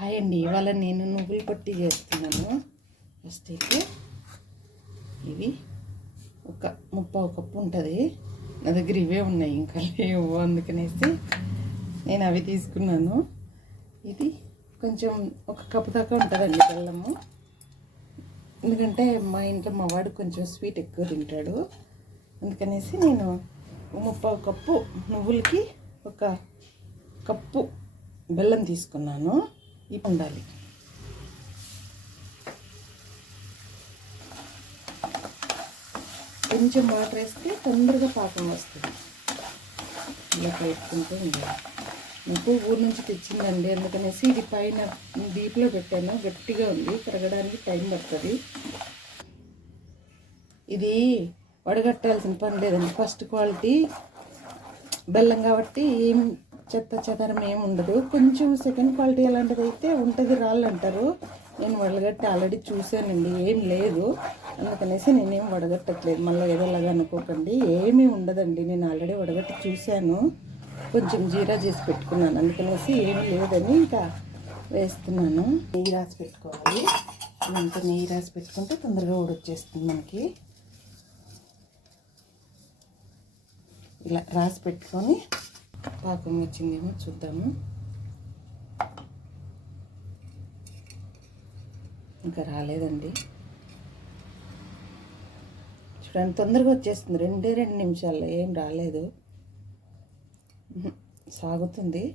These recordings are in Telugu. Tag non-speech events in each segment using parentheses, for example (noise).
హాయ్ అండి ఇవాళ నేను నువ్వులు పట్టి చేస్తున్నాను. ఫస్ట్ అయితే ఇవి. ఒక ముప్పావు కప్పు ఉంటుంది. నా దగ్గర ఇవే ఉన్నాయి ఇంకా లేవు అందుకనేసి నేను అవి తీసుకున్నాను. ఇది కొంచెం ఒక కప్పు దాకా ఉంటుందండి బెల్లము. ఎందుకంటే మా ఇంట్లో మా వాడు కొంచెం స్వీట్ ఎక్కువ తింటాడు. అందుకనేసి నేను ముప్పావు కప్పు నువ్వులకి ఒక కప్పు బెల్లం తీసుకున్నాను. ఇవి ఉండాలి కొంచెం వాటర్ వేస్తే తొందరగా పాకం వస్తుంది. ఇలా కలుపుకుంటూ ఉండాలి. నాకు ఊరి నుంచి తెచ్చిందండి అందుకనేసి ఇది పైన డీప్లో పెట్టాను. గట్టిగా ఉంది కరగడానికి టైం పడుతుంది. ఇది వడగట్టాల్సిన పని లేదండి. ఫస్ట్ క్వాలిటీ బెల్లం కాబట్టి ఏం చెత్త చెదరం ఏమి ఉండదు. కొంచెం సెకండ్ క్వాలిటీ అలాంటిది అయితే ఉంటుంది రాళ్ళు అంటారు. నేను వడగట్టి ఆల్రెడీ చూశానండి ఏం లేదు. అందుకనేసి నేనేం వడగట్టట్లేదు. మళ్ళీ ఏదోలాగా అనుకోకండి. ఏమీ ఉండదండి. నేను ఆల్రెడీ వడగట్టి చూశాను. కొంచెం జీరా చేసి పెట్టుకున్నాను. అందుకనేసి ఏమీ లేదని ఇంకా వేస్తున్నాను. నెయ్యి రాసి పెట్టుకోవాలి. అంతా నెయ్యి రాసి పెట్టుకుంటే తొందరగా ఉడొచ్చేస్తుంది మనకి. ఇలా రాసి పెట్టుకొని పాకం వచ్చిందేమో చూద్దాము. ఇంకా రాలేదండి. చూడండి తొందరగా వచ్చేస్తుంది. రెండే రెండు నిమిషాల్లో ఏం రాలేదు. సాగుతుంది.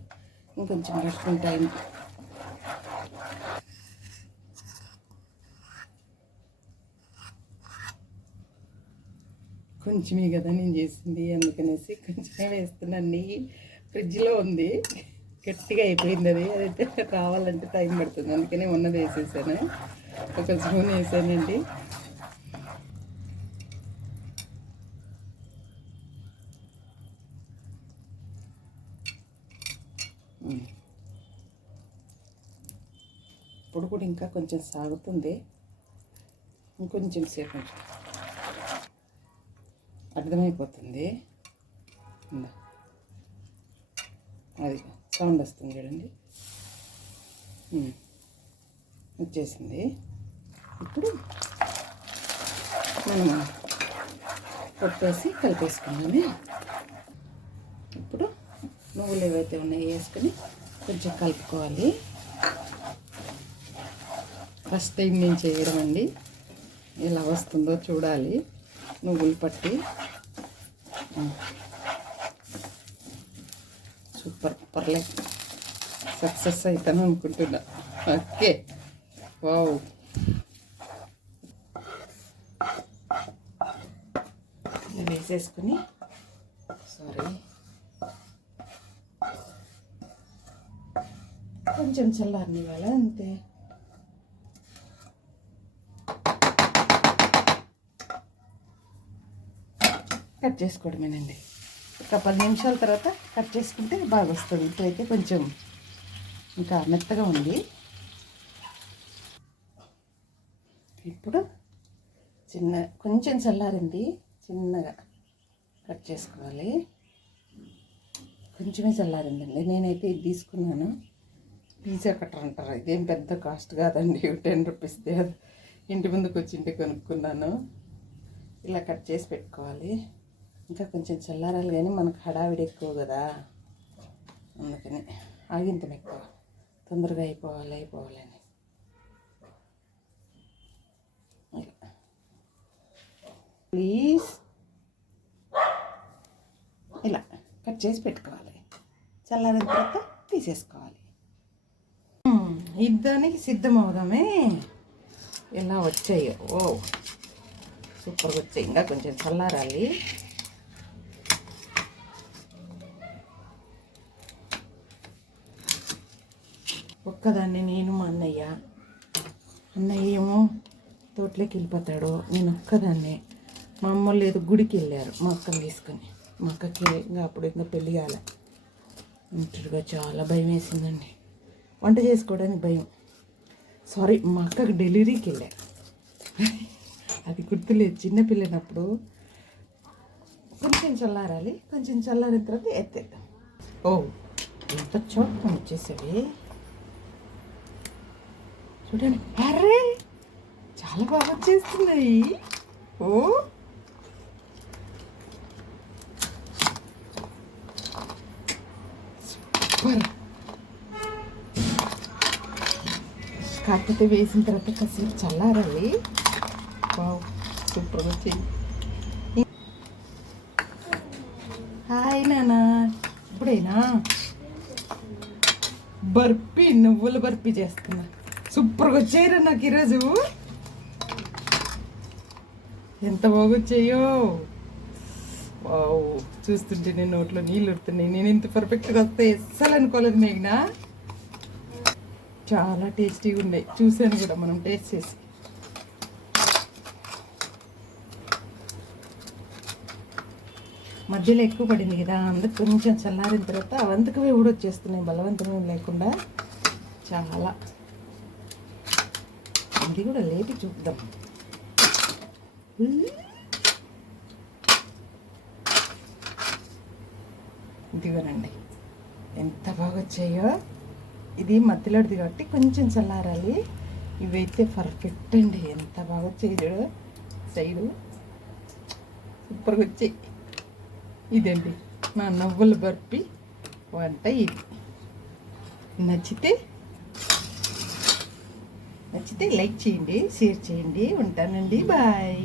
ఇంకొంచెం పట్టుకుని టైం కొంచెమే కదా నేను చేసింది అందుకనేసి కొంచెమే (laughs) వేస్తున్నాను నెయ్యి ఫ్రిడ్జ్లో ఉంది. గట్టిగా అయిపోయింది అది. అదైతే రావాలంటే టైం పడుతుంది. అందుకనే ఉన్నది వేసేసాను. ఒక స్పూన్ వేసానండి. ఇప్పుడు కూడా ఇంకా కొంచెం సాగుతుంది. ఇంకొంచెం సేపు అర్థమైపోతుంది. అది సౌండ్ వస్తుంది చూడండి. వచ్చేసింది. ఇప్పుడు మనం కొట్టేసి కలిపేసుకున్నాము ఇప్పుడు నువ్వులు ఏవైతే ఉన్నాయో వేసుకొని కొంచెం కలుపుకోవాలి. ఫస్ట్ టైం నేను చేయడం అండి. ఎలా వస్తుందో చూడాలి. నువ్వులు పట్టి సూపర్ పర్లే సక్సెస్ అవుతాను అనుకుంటున్నా. ఓకే వావ్ వేసేసుకుని సారీ కొంచెం చల్లారని వాళ్ళ అంతే. కట్ చేసుకోవడమేనండి. ఒక పది నిమిషాల తర్వాత కట్ చేసుకుంటే బాగా వస్తుంది ఇప్పుడైతే కొంచెం ఇంకా మెత్తగా ఉంది. ఇప్పుడు చిన్న కొంచెం చల్లారింది. చిన్నగా కట్ చేసుకోవాలి. కొంచెమే చల్లారిందండి. నేనైతే ఇది తీసుకున్నాను. పిజ్జా కట్టర్ అంటారు. ఇదేం పెద్ద కాస్ట్ కాదండి. టెన్ రూపీస్ అది ఇంటి ముందుకు వచ్చి ఇంటి కొనుక్కున్నాను. ఇలా కట్ చేసి పెట్టుకోవాలి. ఇంకా కొంచెం చల్లారాలి కానీ మనకు హడావిడి ఎక్కువ కదా. అందుకని ఆగింతం ఎక్కువ. తొందరగా అయిపోవాలి అయిపోవాలని. ప్లీజ్. ఇలా కట్ చేసి పెట్టుకోవాలి. చల్లారిన తర్వాత తీసేసుకోవాలి. మ్మ్. యుద్ధానికి సిద్ధం అవుదామే ఇలా వచ్చాయి. ఓ సూపర్గా వచ్చాయి. ఇంకా కొంచెం చల్లారాలి. ఒక్కదాన్ని నేను మా అన్నయ్య. అన్నయ్య ఏమో తోటలోకి వెళ్ళిపోతాడు. నేను ఒక్కదాన్నే. మా అమ్మ లేదు గుడికి వెళ్ళారు మా అక్కని తీసుకొని. మా అక్కకి ఇంకా అప్పుడు ఇంకా పెళ్ళి కాలే. ఇంటర్గా చాలా భయం వేసిందండి. వంట చేసుకోవడానికి భయం. సారీ మా అక్కకి డెలివరీకి వెళ్ళా. అది గుర్తులేదు. చిన్నపిల్లనప్పుడు కొంచెం చల్లారాలి కొంచెం చల్లారిన తర్వాత ఎత్తేద్దాం ఓ ఎంత చోట్ల వచ్చేసేవి చూడండి. అరే! చాలా బాగా వచ్చేస్తున్నాయి. ఓ! సూపర్. కాకపోతే వేసిన తర్వాత కాసేపు చల్లారాలి. వావ్ సూపర్ వచ్చింది హాయ్ నానా. ఇప్పుడేనా? బర్ఫీ నువ్వుల బర్ఫీ చేస్తున్నా. సూపర్గా వచ్చాయిరా నాకు ఈరోజు. ఎంత బాగొచ్చాయో. వావ్ చూస్తుంటే నేను నోట్లో నీళ్ళు ఉడుతున్నాయి. నేను ఇంత పర్ఫెక్ట్గా వస్తే అస్సలు అనుకోలేదు మేఘన. చాలా టేస్టీగా ఉన్నాయి. చూశాను కూడా మనం టేస్ట్ చేసి. మధ్యలో ఎక్కువ పడింది కదా అందుకు కొంచెం చల్లారిన తర్వాత అవంతకమే కూడా వచ్చేస్తున్నాయి బలవంతమే లేకుండా. చాలా. ఇది కూడా లేపి చూద్దాం. ఇదిగోనండి. ఎంత బాగా వచ్చాయో. ఇది మధ్యలోది కాబట్టి కొంచెం చల్లారాలి. ఇవైతే పర్ఫెక్ట్ అండి. ఎంత బాగా వచ్చాయి సైడు సూపర్గా వచ్చాయి. ఇదండి. నా నవ్వులు బర్పి వంట ఇది. నచ్చితే నచ్చితే లైక్ చేయండి షేర్ చేయండి. ఉంటానండి. బాయ్.